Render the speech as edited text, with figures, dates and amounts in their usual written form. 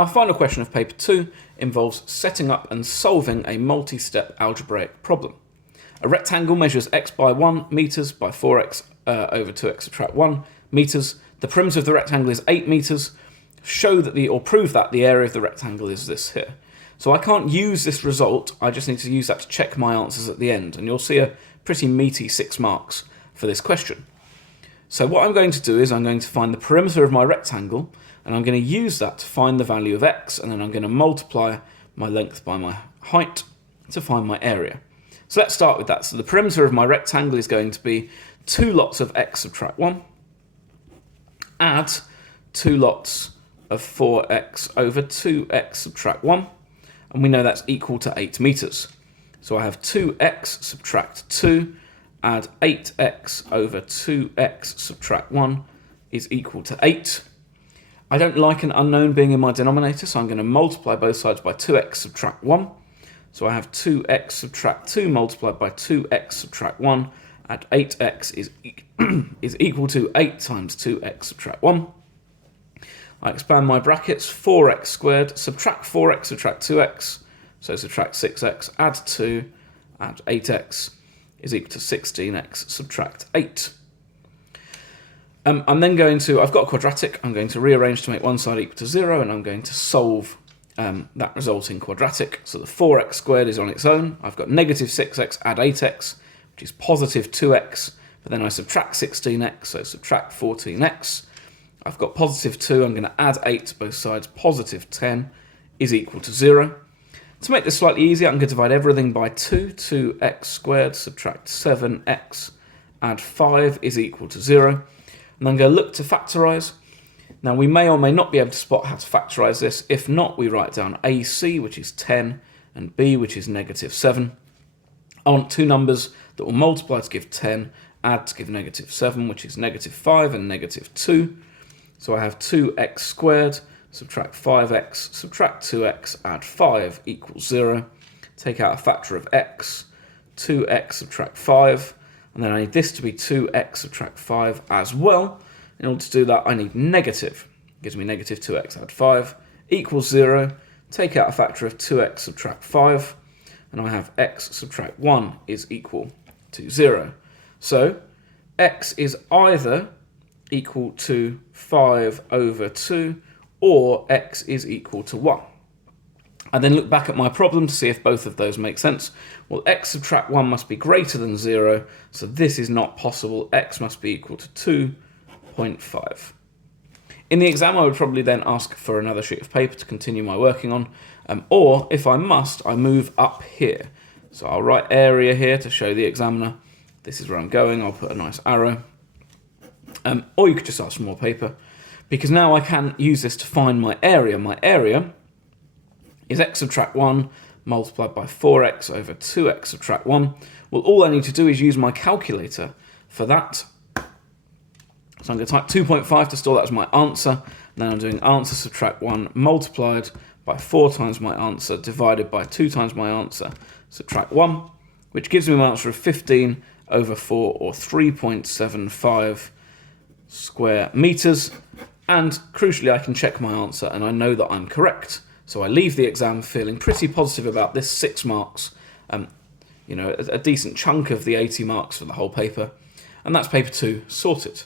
Our final question of paper 2 involves setting up and solving a multi-step algebraic problem. A rectangle measures x by 1 meters by 4x over 2x subtract 1 meters. The perimeter of the rectangle is 8 meters. Show that or prove that the area of the rectangle is this here. So I can't use this result, I just need to use that to check my answers at the end, and you'll see a pretty meaty 6 marks for this question. So what I'm going to do is I'm going to find the perimeter of my rectangle, and I'm going to use that to find the value of x, and then I'm going to multiply my length by my height to find my area. So let's start with that. So the perimeter of my rectangle is going to be 2 lots of x subtract 1, add 2 lots of 4x over 2x subtract 1, and we know that's equal to 8 meters. So I have 2x subtract 2, add 8x over 2x subtract 1 is equal to 8. I don't like an unknown being in my denominator, so I'm going to multiply both sides by 2x subtract 1. So I have 2x subtract 2 multiplied by 2x subtract 1, add 8x is equal to 8 times 2x subtract 1. I expand my brackets, 4x squared, subtract 4x, subtract 2x, so subtract 6x, add 2, add 8x is equal to 16x, subtract 8. I'm then going to, I've got a quadratic, I'm going to rearrange to make one side equal to 0, and I'm going to solve that resulting quadratic. So the 4x squared is on its own, I've got negative 6x, add 8x, which is positive 2x, but then I subtract 16x, so subtract 14x. I've got positive 2, I'm going to add 8 to both sides, positive 10 is equal to 0. To make this slightly easier, I'm going to divide everything by 2, 2x squared, subtract 7x, add 5 is equal to 0. And I'm going to look to factorise. Now we may or may not be able to spot how to factorise this. If not, we write down AC, which is 10, and B, which is negative 7. I want two numbers that will multiply to give 10, add to give negative 7, which is negative 5 and negative 2. So I have 2x squared, subtract 5x, subtract 2x, add 5 equals 0. Take out a factor of x, 2x subtract 5, and then I need this to be 2x subtract 5 as well. In order to do that, I need negative. It gives me negative 2x add 5 equals 0. Take out a factor of 2x subtract 5, and I have x subtract 1 is equal to 0. So x is either equal to 5 over 2, or x is equal to 1. I then look back at my problem to see if both of those make sense. Well, x subtract 1 must be greater than 0, so this is not possible. X must be equal to 2.5. In the exam, I would probably then ask for another sheet of paper to continue my working on, or if I must, I move up here. So I'll write area here to show the examiner this is where I'm going. I'll put a nice arrow. Or you could just ask for more paper, because now I can use this to find my area. My area is x subtract 1 multiplied by 4x over 2x subtract 1. Well, all I need to do is use my calculator for that. So I'm going to type 2.5 to store that as my answer. And then I'm doing answer subtract 1 multiplied by 4 times my answer divided by 2 times my answer subtract 1, which gives me an answer of 15 over 4, or 3.75 square meters. And crucially, I can check my answer and I know that I'm correct. So I leave the exam feeling pretty positive about this 6 marks, a decent chunk of the 80 marks for the whole paper. And that's paper 2 sorted.